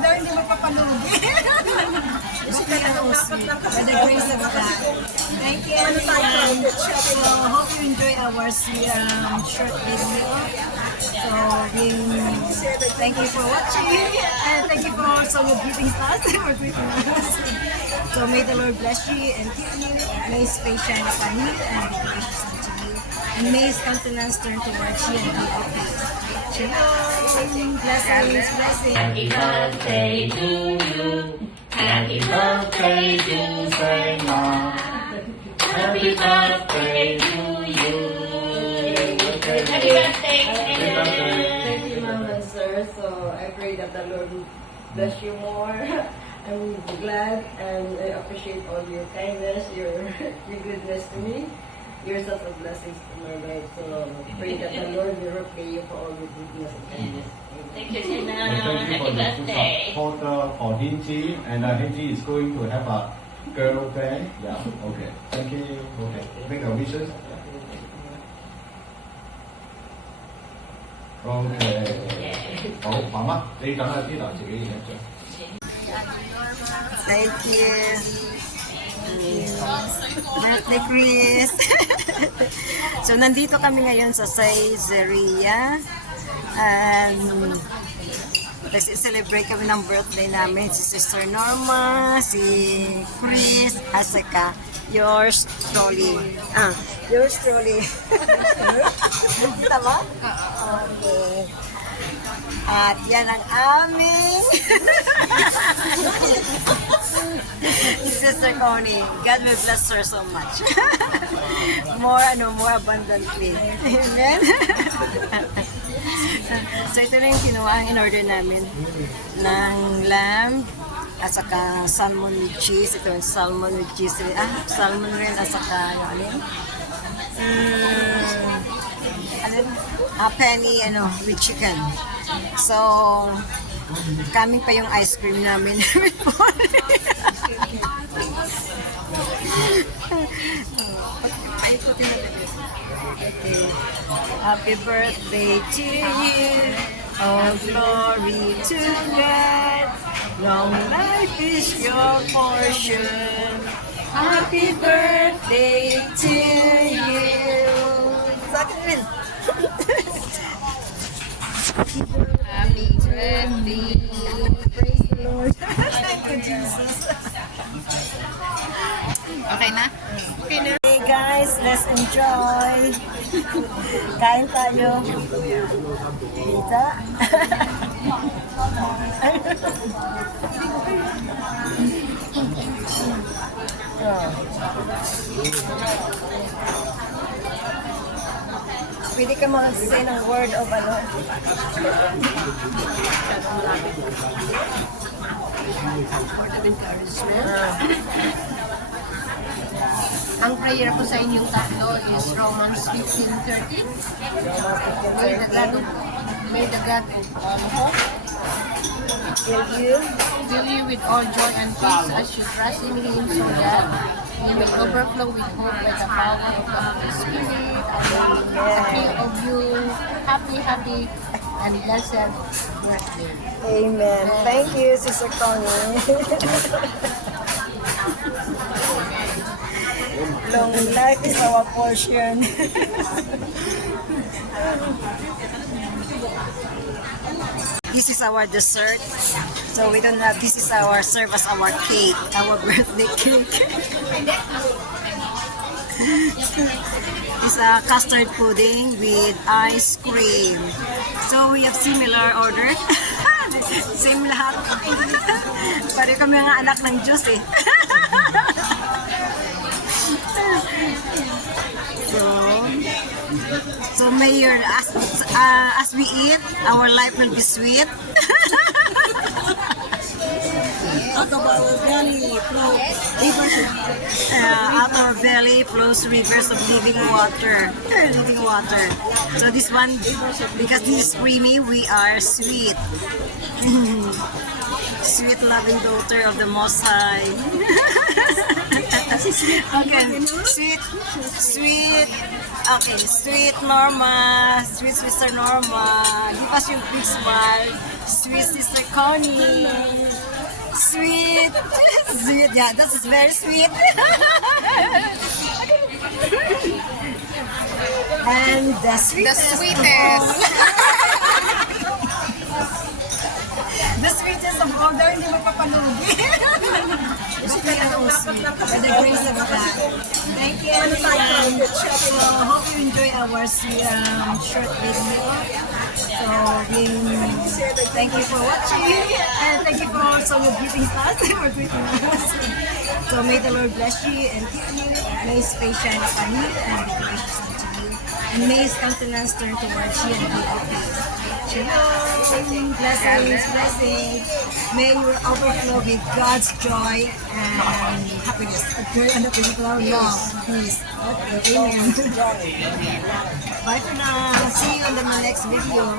daw hindi magpapalugi. Kasi talagang dapat lang kasi. By the grace of God. Thank you everyone. So, hope you enjoy our short video. So, thank you for watching. And thank you for also greeting us. For greeting us. So, may the Lord bless you and keep you. May His face shine upon you and be gracious unto you. And may His countenance turn towards you and give you peace. Shalom. Blessings. Blessings. Happy birthday to you. Happy birthday to Zainab. Happy birthday to you. Happy birthday. Thank you, Ma'am and Sir. So I pray that the Lord will bless you more. I'm glad and I appreciate all your kindness, your goodness to me. You're such a blessing to my life. So pray that the Lord will repay you for all your goodness and kindness. Thank you, Tina. Thank you Happy for the birthday. support for Hinji, and Hinji is going to have a girl band. Yeah, okay. Thank you. Okay, make a wishes. Okay. 好，媽媽，你等下啲男自己影相。 Thank you. Birthday, Chris. So, nandito kami ngayon sa Caesarea. And nag-celebrate kami ng birthday namin. Si Sister Norma, si Chris, at saka yours truly. Yours truly. Tama? Okay. At yan ang aming Sister Connie. God will bless her so much. More abundantly. Amen. So ito na yung kinuha ang in-order namin ng lamb at saka salmon with cheese. Ito yung salmon with cheese. Salmon rin at saka penny with chicken. So, coming pa yung ice cream namin. Okay. Happy birthday to you. Oh, glory to God. Long life is your portion. Happy birthday to you. Sa akin rin. Happy birthday. Praise the Lord. Thank you, Jesus. Okay na? Okay na. Hey guys, let's enjoy. Kain tayo. Kita. Pwede ka mag-say ng word of Ang prayer ko sa inyong tatlo is Romans 15:13. May the God of all hope fill you with all joy and peace as you trust in Him, so that you may overflow with hope by the power of the Holy Spirit. I pray of you happy and blessed birthday. Amen. Thank you, Sister Connie. Long life is our portion. This is our dessert. So we don't have, this is our serve as our cake, our birthday cake. It's a custard pudding with ice cream. So we have similar order. Same lahat. Pare kami mga anak ng Diyos eh. So may your, as we eat, our life will be sweet. Out of our belly flows rivers of living water. So this one, because this is creamy, we are sweet. Sweet loving daughter of the Most High. Okay, sweet Okay, sweet Norma, sweet sister Norma, give us your big smile. Sweet sister Connie, sweet, sweet, yeah, that is very sweet. And the sweetest. The sweetest of all, daw hindi magpapalugi. Okay, so sweet. By the grace of God. Thank you, everyone. So, hope you enjoy our short video. So, thank you for watching. And thank you for also your greetings to us. For greeting us. So, may the Lord bless you and keep you. May His face shine upon you and be gracious unto you. And may His countenance turn towards you and be okay. Shalom. Blessings, blessings. May you overflow with God's joy and happiness. Joy and happiness, love, peace. Okay, amen. Bye for now. See you on the next video.